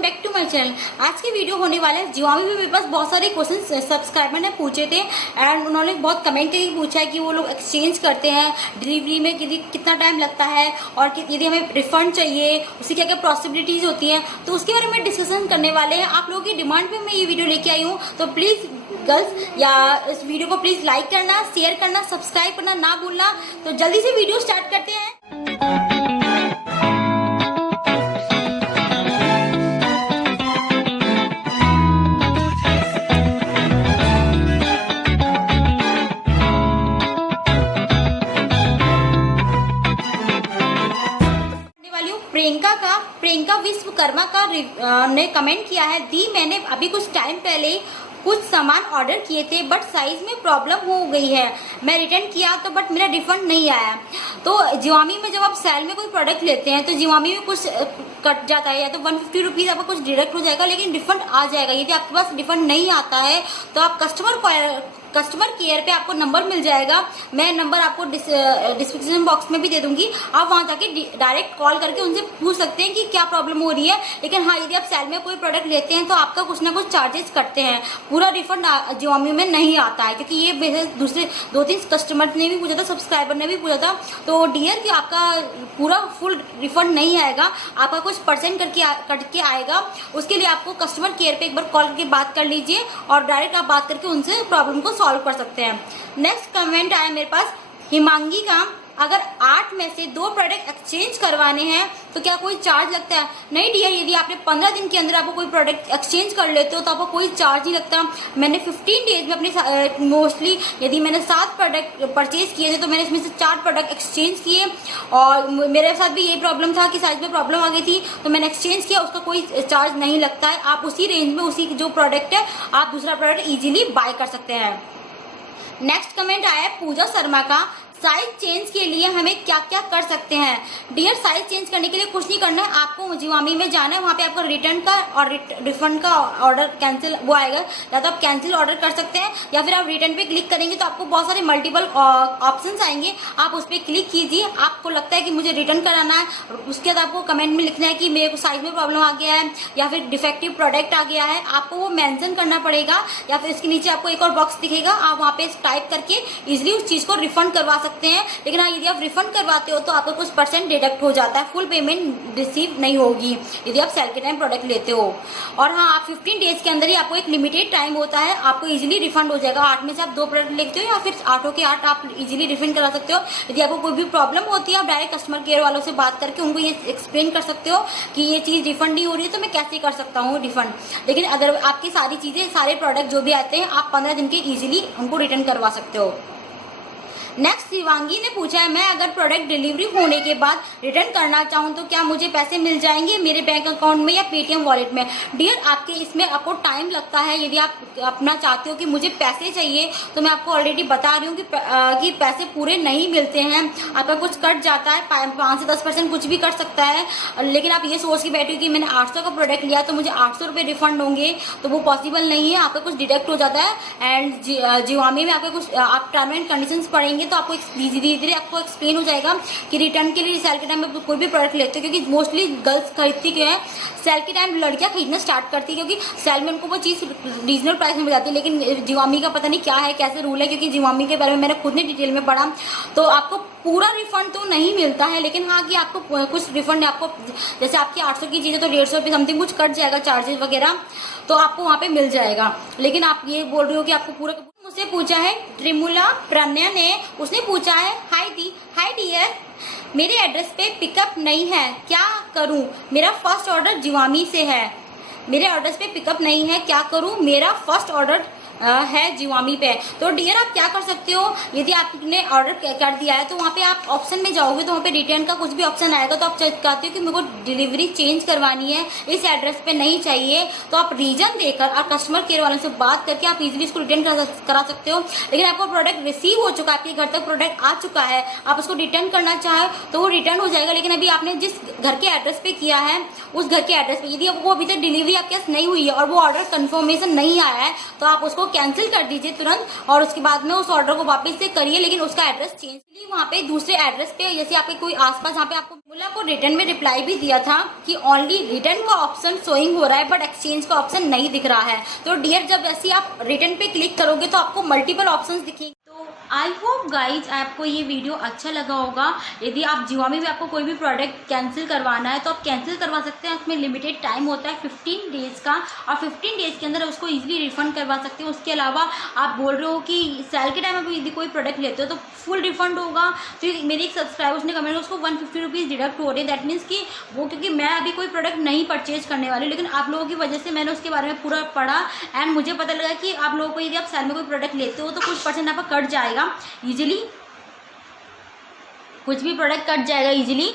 Welcome back to my channel. आज की video होने वाला है जियोमी में। मेरे पास बहुत सारे क्वेश्चन सब्सक्राइबर ने पूछे थे एंड उन्होंने बहुत कमेंट करके पूछा है कि वो लोग एक्सचेंज करते हैं, डिलीवरी में कितना टाइम लगता है और यदि हमें रिफंड चाहिए उसकी क्या क्या पॉसिबिलिटीज होती हैं, तो उसके बारे में डिस्कशन करने वाले हैं। आप लोगों की डिमांड पे मैं ये वीडियो लेके आई हूँ, तो प्लीज़ गर्ल्स या इस वीडियो को प्लीज़ लाइक करना, शेयर करना, सब्सक्राइब करना ना भूलना। तो जल्दी से वीडियो स्टार्ट करते हैं। प्रियंका विश्वकर्मा का ने कमेंट किया है, दी मैंने अभी कुछ टाइम पहले कुछ सामान ऑर्डर किए थे बट साइज में प्रॉब्लम हो गई है। मैं रिटर्न किया तो बट मेरा रिफंड नहीं आया। तो जियोमी में जब आप सेल में कोई प्रोडक्ट लेते हैं तो जियोमी में कुछ कट जाता है, या तो 150 रुपीज़ आपका कुछ डिडक्ट हो जाएगा, लेकिन रिफंड आ जाएगा। यदि आपके पास रिफंड नहीं आता है तो आप कस्टमर केयर पे आपको नंबर मिल जाएगा। मैं नंबर आपको डिस्क्रिप्शन बॉक्स में भी दे दूंगी। आप वहां जाके डायरेक्ट कॉल करके उनसे पूछ सकते हैं कि क्या प्रॉब्लम हो रही है। लेकिन हाँ, यदि आप सेल में कोई प्रोडक्ट लेते हैं तो आपका कुछ ना कुछ चार्जेस कटते हैं, पूरा रिफंड जियोमी में नहीं आता है। क्योंकि ये दूसरे 2-3 कस्टमर ने भी पूछा था, सब्सक्राइबर ने भी पूछा था। तो डियर कि आपका पूरा फुल रिफंड नहीं आएगा, आपका कुछ परसेंट कट के आएगा। उसके लिए आपको कस्टमर केयर पे एक बार कॉल करके बात कर लीजिए और डायरेक्ट आप बात करके उनसे प्रॉब्लम को सॉल्व कर सकते हैं। नेक्स्ट कमेंट आया मेरे पास हिमांगी का, अगर 8 में से 2 प्रोडक्ट एक्सचेंज करवाने हैं तो क्या कोई चार्ज लगता है? नहीं डियर, यदि आपने 15 दिन के अंदर आपको कोई प्रोडक्ट एक्सचेंज कर लेते हो तो आपको कोई चार्ज नहीं लगता। मैंने 15 डेज में अपने मोस्टली यदि मैंने 7 प्रोडक्ट परचेज किए थे तो मैंने इसमें से 4 प्रोडक्ट एक्सचेंज किए और मेरे साथ भी यही प्रॉब्लम था कि साइज में प्रॉब्लम आ गई थी, तो मैंने एक्सचेंज किया। उसका कोई चार्ज नहीं लगता है। आप उसी रेंज में उसी जो प्रोडक्ट है आप दूसरा प्रोडक्ट ईजिली बाय कर सकते हैं। नेक्स्ट कमेंट आया है पूजा शर्मा का, साइज चेंज के लिए हमें क्या क्या कर सकते हैं? डियर, साइज चेंज करने के लिए कुछ नहीं करना है, आपको जियोमी में जाना है। वहाँ पे आपको रिटर्न का और रिफंड का ऑर्डर कैंसिल वो आएगा, या तो आप कैंसिल ऑर्डर कर सकते हैं या फिर आप रिटर्न पे क्लिक करेंगे तो आपको बहुत सारे मल्टीपल ऑप्शंस आएंगे। आप उस पर क्लिक कीजिए। आपको लगता है कि मुझे रिटर्न कराना है, उसके बाद आपको कमेंट में लिखना है कि मेरे को साइज में प्रॉब्लम आ गया है या फिर डिफेक्टिव प्रोडक्ट आ गया है। आपको वो मेंशन करना पड़ेगा या फिर इसके नीचे आपको एक और बॉक्स दिखेगा, आप वहाँ पे टाइप करके इजिली उस चीज़ को रिफंड करवा सकते हैं। लेकिन हाँ, यदि आप रिफंड करवाते हो तो आपको कुछ परसेंट डिडक्ट हो जाता है, फुल पेमेंट रिसीव नहीं होगी यदि आप सेल के टाइम प्रोडक्ट लेते हो। और हाँ, आप 15 डेज के अंदर ही आपको एक लिमिटेड टाइम होता है, आपको इजीली रिफंड हो जाएगा। 8 में से आप 2 प्रोडक्ट लेते हो या फिर 8 के 8 आप इजीली रिफंड करा सकते हो। यदि आपको कोई भी प्रॉब्लम होती है आप डायरेक्ट कस्टमर केयर वालों से बात करके उनको ये एक्सप्लेन कर सकते हो कि ये चीज़ रिफंड नहीं हो रही है तो मैं कैसे कर सकता हूँ रिफंड। लेकिन अगर आपकी सारी चीज़ें, सारे प्रोडक्ट जो भी आते हैं आप 15 दिन के ईजिली उनको रिटर्न करवा सकते हो। नेक्स्ट शिवांगी ने पूछा है, मैं अगर प्रोडक्ट डिलीवरी होने के बाद रिटर्न करना चाहूँ तो क्या मुझे पैसे मिल जाएंगे मेरे बैंक अकाउंट में या पेटीएम वॉलेट में? डियर, आपके इसमें आपको टाइम लगता है। यदि आप अपना चाहते हो कि मुझे पैसे चाहिए तो मैं आपको ऑलरेडी बता रही हूँ कि पैसे पूरे नहीं मिलते हैं, आपका कुछ कट जाता है, 5 से 10% कुछ भी कट सकता है। लेकिन आप ये सोच के बैठे हो कि मैंने 800 का प्रोडक्ट लिया तो मुझे 800 रुपये रिफंड होंगे, तो वो पॉसिबल नहीं है। आपका कुछ डिडक्ट हो जाता है एंड जियोमी में आपका कुछ आप टर्म एंड कंडीशंस पढ़ेंगे तो आपको धीरे धीरे आपको एक्सप्लेन हो जाएगा कि रिटर्न के लिए सेल के टाइम में कोई भी प्रोडक्ट लेते हो, क्योंकि मोस्टली गर्ल्स खरीदती क्यों है, सेल के टाइम लड़कियां खरीदना स्टार्ट करती है क्योंकि सेल में उनको वो चीज़ रीजनल प्राइस में मिल जाती है। लेकिन जियोमी का पता नहीं क्या है, कैसे रूल है, क्योंकि जियोमी के बारे में मैंने खुद ने डिटेल में पढ़ा। तो आपको पूरा रिफंड तो नहीं मिलता है, लेकिन हाँ कि आपको कुछ रिफंड, आपको जैसे आपकी 800 की चीज़ है तो 150 रुपये समथिंग कुछ कट जाएगा, चार्जेस वगैरह, तो आपको वहाँ पे मिल जाएगा। लेकिन आप ये बोल रहे हो कि आपको पूरा। मुझसे पूछा है त्रिमुला प्रणय ने, उसने पूछा है, हाय डियर, मेरे एड्रेस पे पिकअप नहीं है, क्या करूं? मेरा फर्स्ट ऑर्डर जियोमी से है, मेरे एड्रेस पे पिकअप नहीं है, क्या करूं? मेरा फर्स्ट ऑर्डर है जियोमी पे। तो डियर, आप क्या कर सकते हो, यदि आपने ऑर्डर कर दिया है तो वहाँ पे आप ऑप्शन में जाओगे तो वहाँ पे रिटर्न का कुछ भी ऑप्शन आएगा, तो आप चाहते हो कि मेरे को डिलीवरी चेंज करवानी है, इस एड्रेस पे नहीं चाहिए, तो आप रीजन देकर और कस्टमर केयर वालों से बात करके आप इजीली इसको रिटर्न करा सकते हो। लेकिन आपको प्रोडक्ट रिसीव हो चुका है, आपके घर तक प्रोडक्ट आ चुका है, आप उसको रिटर्न करना चाहे तो वो रिटर्न हो जाएगा। लेकिन अभी आपने जिस घर के एड्रेस पे किया है उस घर के एड्रेस पे यदि वो अभी तक डिलीवरी आपके पास नहीं हुई है और वो ऑर्डर कन्फर्मेशन नहीं आया है तो आप उसको कैंसिल कर दीजिए तुरंत और उसके बाद में उस ऑर्डर को वापस से करिए, लेकिन उसका एड्रेस चेंज करिए वहाँ पे दूसरे एड्रेस पे, जैसे आपके कोई आसपास जहाँ पे आपको बोला को रिटर्न में रिप्लाई भी दिया था कि ओनली रिटर्न का ऑप्शन शोइंग हो रहा है बट एक्सचेंज का ऑप्शन नहीं दिख रहा है। तो डियर, जब ऐसे आप रिटर्न पे क्लिक करोगे तो आपको मल्टीपल ऑप्शंस दिखेंगे। तो आई होप गाइज आपको ये वीडियो अच्छा लगा होगा। यदि आप जिओमी में आपको कोई भी प्रोडक्ट कैंसिल करवाना है तो आप कैंसिल करवा सकते हैं। उसमें लिमिटेड टाइम होता है 15 डेज़ का, और 15 डेज़ के अंदर उसको इजीली रिफंड करवा सकते हैं। उसके अलावा आप बोल रहे हो कि सेल के टाइम में यदि कोई प्रोडक्ट लेते हो तो फुल रिफंड होगा। तो मेरे एक सब्सक्राइबर उसने कमेंट उसको 150 रुपीज़ डिडक्ट हो रहे हैं। दैट मीन्स कि वो, क्योंकि मैं अभी कोई प्रोडक्ट नहीं परचेज करने वाली, लेकिन आप लोगों की वजह से मैंने उसके बारे में पूरा पढ़ा एंड मुझे पता लगा कि आप लोगों को यदि आप सेल में कोई प्रोडक्ट लेते हो तो कुछ परसेंट आपका कट जाएगा इजीली, कुछ भी प्रोडक्ट कट जाएगा इजीली,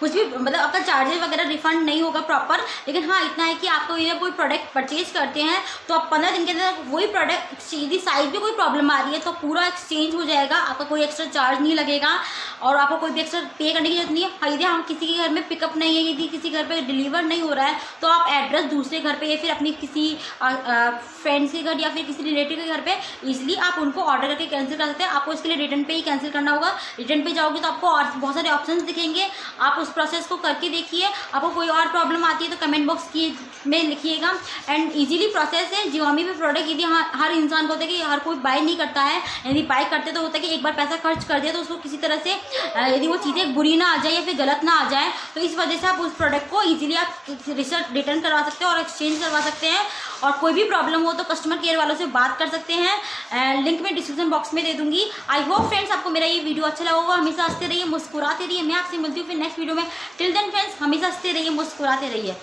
कुछ भी मतलब आपका चार्जेस वगैरह रिफंड नहीं होगा प्रॉपर। लेकिन हाँ इतना है कि आपको यदि कोई प्रोडक्ट परचेज करते हैं तो आप 15 दिन के अंदर वही प्रोडक्ट यदि साइज में कोई प्रॉब्लम आ रही है तो पूरा एक्सचेंज हो जाएगा, आपका कोई एक्स्ट्रा चार्ज नहीं लगेगा और आपको कोई भी एक्स्ट्रा पे करने की जरूरत नहीं है। यदि हम किसी के घर में पिकअप नहीं है, यदि किसी घर पर डिलीवर नहीं हो रहा है तो आप एड्रेस दूसरे घर पर या फिर अपनी किसी फ्रेंड्स के घर या फिर किसी रिलेटिव के घर पे इजीली आप उनको ऑर्डर करके कैंसिल कर सकते हैं। आपको इसके लिए रिटर्न पे ही कैंसिल करना होगा। रिटर्न पे जाओगे तो आपको और बहुत सारे ऑप्शंस दिखेंगे, आप उस प्रोसेस को करके देखिए। आपको कोई और प्रॉब्लम आती है तो कमेंट बॉक्स में लिखिएगा। एंड इजीली प्रोसेस है जिओमी में प्रोडक्ट। यदि हर इंसान को होता है कि हर कोई बाय नहीं करता है, यदि बाय करते तो होता है कि एक बार पैसा खर्च कर दिया तो उसको किसी तरह से यदि वो चीज़ें बुरी ना आ जाए या फिर गलत ना आ जाए, तो इस वजह से आप उस प्रोडक्ट को ईजिली आप रिटर्न करवा सकते हैं और एक्सचेंज करवा सकते हैं। और कोई भी प्रॉब्लम हो तो कस्टमर केयर वालों से बात कर सकते हैं। लिंक मैं डिस्क्रिप्शन बॉक्स में दे दूंगी। आई होप फ्रेंड्स आपको मेरा ये वीडियो अच्छा लगा होगा। हमेशा हंसते रहिए, मुस्कुराते रहिए। मैं आपसे मिलती हूँ फिर नेक्स्ट वीडियो में। टिल देन फ्रेंड्स, हमेशा हंसते रहिए, मुस्कुराते रहिए।